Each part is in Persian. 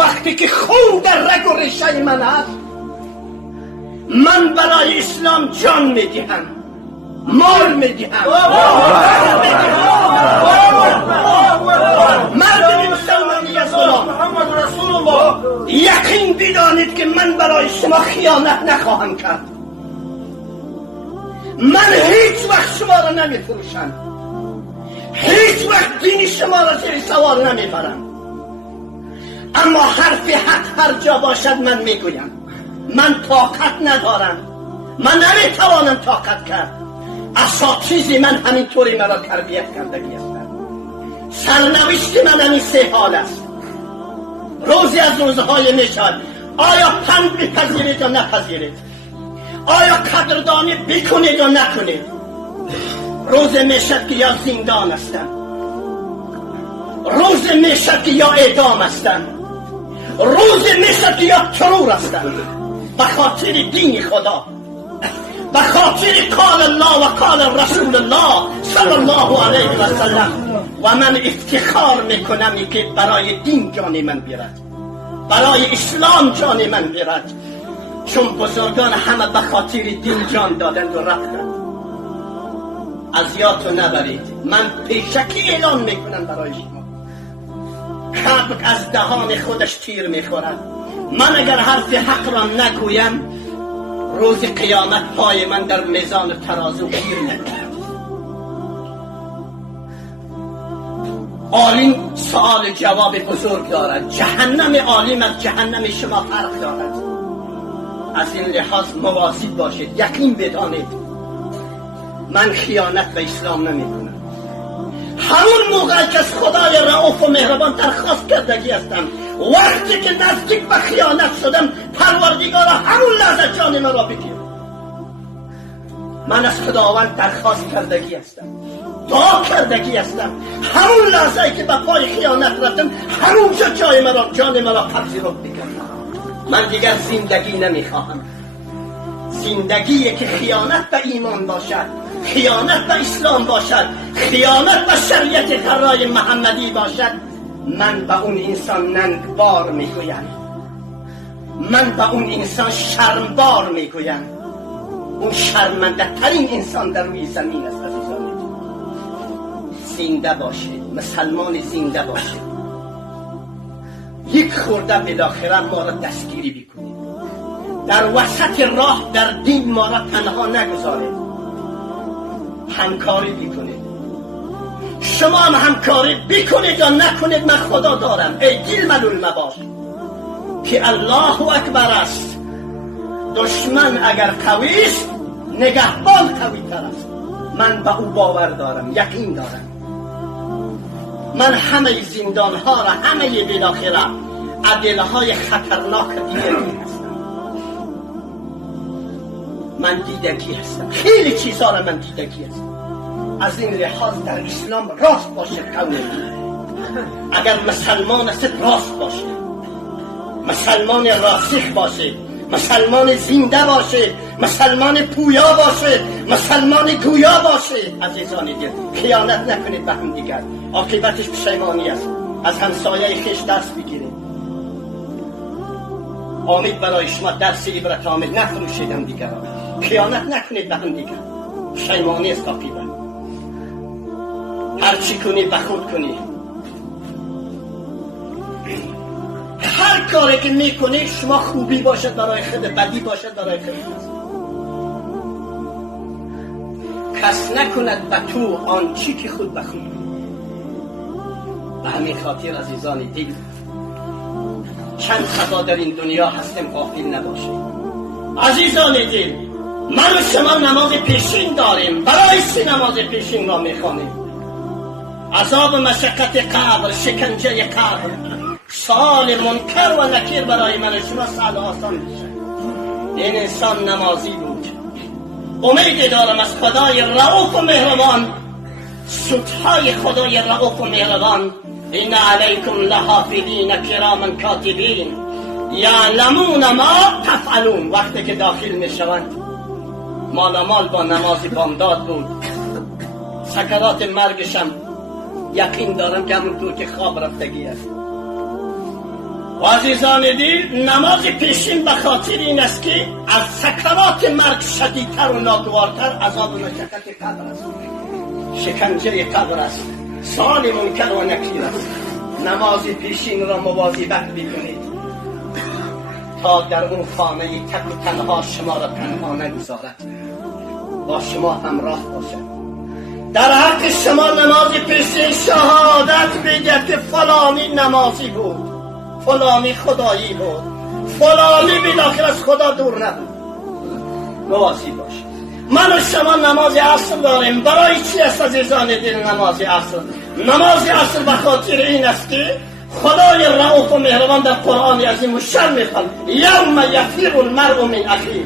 وقتی که خون در رگ و ریشه من هست، من برای اسلام جان میدهم، مال میدهم. مردم مسلمانی از محمد رسول الله، یقین بدانید که من برای شما خیانت نخواهم کرد. من هیچ وقت شما را نمیفروشم، هیچ وقت دین شما را زیر سوال نمیبرم. اما حرف حق هر جا باشد من میگویم. من طاقت ندارم، من نمیتوانم طاقت کرد. اساتید من همینطوری مرا تربیت کردگی هستند. سرنوشت من همین سه حال است. روزی از روزهای میشد آیا پند بپذیرید یا نپذیرید، آیا قدردانی بکنید یا نکنید. روز میشد که یا زندان هستم، روز میشد که یا اعدام هستم، روز میشد که یا ترور هستم. به خاطر دین خدا، به خاطر قال الله و قال رسول الله صلی الله علیه و سلم. و من افتخار میکنم که برای دین جان من بیرد، برای اسلام جان من بیرد، چون بزرگان همه به خاطر دین جان دادند و رفتند. از یادتون نبرید، من پیشکی اعلان میکنم برای شما، کبک از دهان خودش تیر میخورد. من اگر حرف حق را نگویم، روز قیامت پای من در میزان ترازو گیر میکنم. عالم سوال جواب بزرگ دارد. جهنم عالم از جهنم شما فرق دارد. از این لحاظ مواظب باشید. یقین بدانید من خیانت به اسلام نمی کنم. همون موقع که از خدای رؤوف و مهربان درخواست کردگی هستم، وقتی که نزدیک به خیانت شدم، پروردگارا همون لحظه جان من را بگیر. من از خداوند درخواست کردگی هستم، دعا کردگی هستم. همون لحظه که به پای خیانت رفتم، همونجا جای مرا، جان مرا پذیرفت بگم. من دیگر زندگی نمیخواهم. زندگی که خیانت به ایمان باشد، خیانت به اسلام باشد، خیانت به شریعت قرای محمدی باشد، من به اون انسان ننگبار میگویم، من به اون انسان شرمبار میگویم. اون شرمنده ترین انسان در روی زمین است. عزیزان زنده باشید، مسلمان زنده باشید. یک خورده بالاخره ما را دستگیری بکنید، در وسط راه در دین ما را تنها نگذارید، همکاری بکنید. شما هم همکاری بکنید یا نکنید، من خدا دارم. ای دل ملول مباش که الله اکبر است. دشمن اگر قوی است، نگهبان قوی تر است. من به او باور دارم، یقین دارم. من همه زندان ها را، همه بالاخره عدله های خطرناک دیگری هستم. من دیدگی هستم، خیلی چیزها را من دیدگی هستم. از این لحاظ در اسلام راست باشد قول. اگر مسلمان است راست باشد، مسلمان راسخ باشد، مسلمان زنده باشد، مسلمان پویا باشد، مسلمان گویا باشد. عزیزان دل، خیانت نکنید به هم دیگر، عاقبتش پشیمانی است. از همسایه خویش درس بگیرید. آمد برای شما درس عبرت آمد، نفروشید هم دیگران. خیانت نکنید به هم دیگر، پشیمانی است عاقبت. هر چی کنی به خود کنی. هر کاری که میکنی شما خوبی باشد برای خود، بدی باشد برای خود. کس نکند به تو آن چی که خود به خود. به همین خاطر عزیزان دل، چند خدا در این دنیا هستیم، غافل نباشید. عزیزان دل، من و شما نماز پیشین داریم. برای چه نماز پیشین را میخوانیم؟ عذاب مشقت قبر، شکنجه قبر، سؤال منکر و نکیر برای من و شما سهل آسان میشه. این انسان نمازی بود. امید دارم از خدای رؤوف و مهربان، سودهای خدای رؤوف و مهربان، این علیکم لحافظین کراما کاتبین یعلمون ما تفعلون. وقتی که داخل میشوند، مالامال با نماز بامداد بود. سکرات مرگشم یقین دارم که همونطور که خواب رفتگی است. و عزیزان دل، نماز پیشین به خاطر این است که از سکرات مرگ شدیدتر و ناگوارتر عذاب و مشقت قبر است، شکنجه قبر است، سؤال منکر و نکیر است. نماز پیشین را مواظبت بکنید تا در اون خانه تک و تنها شما را تنها نگذارد، با شما همراه باشد. در حق شما نماز پیشین شهادت بگه که فلانی نمازی بود، فلانی خدایی بود، فلانی بالاخره از خدا دور نبود. مواظب باشید. من و شما نماز عصر داریم. برای چی است عزیزان دل نماز عصر؟ نماز عصر به خاطر این است که خدای رؤوف و مهربان در قرآن عظیم و شرح می‌فرماید یوم یفر المرء من اخیه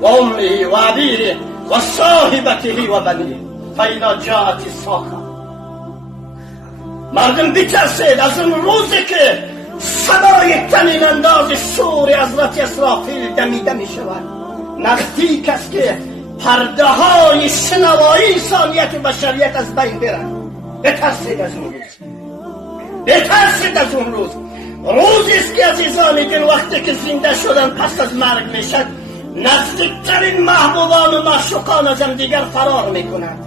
و امه و ابیه و صاحبته و بنیه فاذا جاءت الصاخه. مردم بترسید از اون روزی که صدای طنین انداز شور حضرت اسرافیل دمیده می شود. نزدیک است که پرده های شنوایی انسانیت و بشریت از بین برند. بترسید از اون روز، بترسید از اون روز. روزی است که عزیزان دل وقتی که زنده شدن پس از مرگ میشد، نزدیکترین محبوبان و معشوقان از هم دیگر فرار میکنند.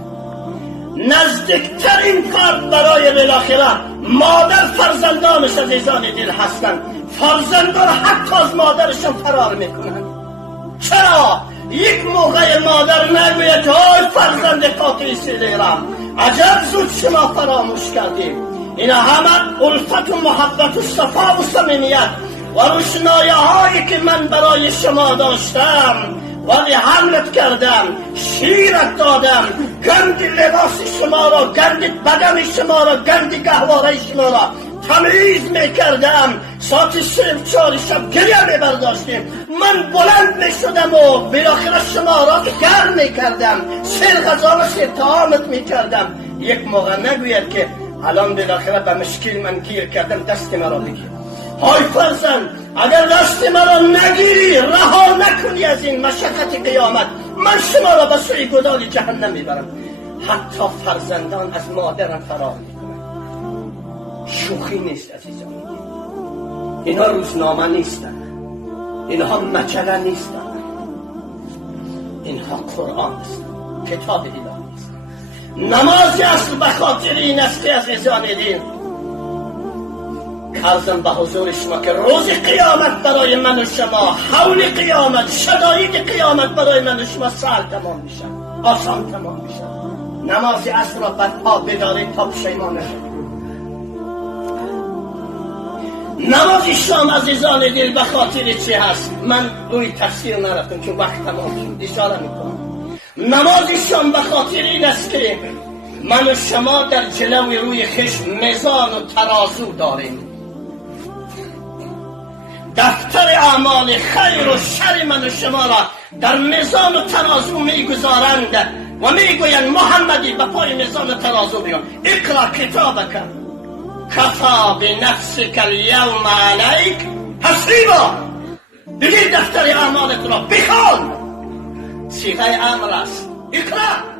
نزدیکترین فرد برای بالاخره مادر فرزندانش عزیزان دل هستند. فرزندان حتی از مادرشان فرار میکنند. چرا؟ یک موقع مادر نگوید های فرزند قاطع سیرم عجب زود شما فراموش کردیم. اینا همه الفت و محبت و صفا و صمیمیت و روشنایی هایی که من برای شما داشتم ولی حملت کردم، شیرت دادم، گند لباس شما را، گند بدن شما را، گند گهواره شما را تمیز میکردم. ساعت 3-4 شب گریه میبرداشتیم. من بلند میشدم و بالاخره شما را گرم میکردم، سیر غذا و سیر طعامت میکردم. یک موقع نگوید که الان بالاخره به مشکل من گیر کردم دست مرا بگیر. های فرزند، اگر دست مرا نگیری، رها نکنی از این مشقت قیامت، من شما را به سوی گدال جهنم میبرم. حتی فرزندان از مادرم فرار میکنند. شوخی نیست عزیزان. اینها روزنامه نیستن، اینها مجله نیستن، اینها قرآن است، کتاب الهی است. نماز اصل به خاطر این است که عزیزان دل عرضم به حضور شما که روز قیامت برای من و شما، حول قیامت، شدائد قیامت برای من و شما سهل تمام میشن، آسان تمام میشن. نماز عصر را برپا بدارید تا پشیمان نشید. نماز شام عزیزان دل به خاطر چی هست؟ من روی تفسیر نرفتم چون وقت تمام شد، اشاره میکنم. نماز شام به خاطر این است که من و شما در جلوی روی خشم میزان و ترازو داریم. دفتر اعمال خیر و شر من و شما را در میزان و ترازو میگذارند و میگویند محمدی به پای میزان و ترازو بیان. اقرا کتابک کفا بنفسک الیوم علیک حسیبا. بگیر دفتر اعمالت را بخوان. صیغه امر است. اقرا.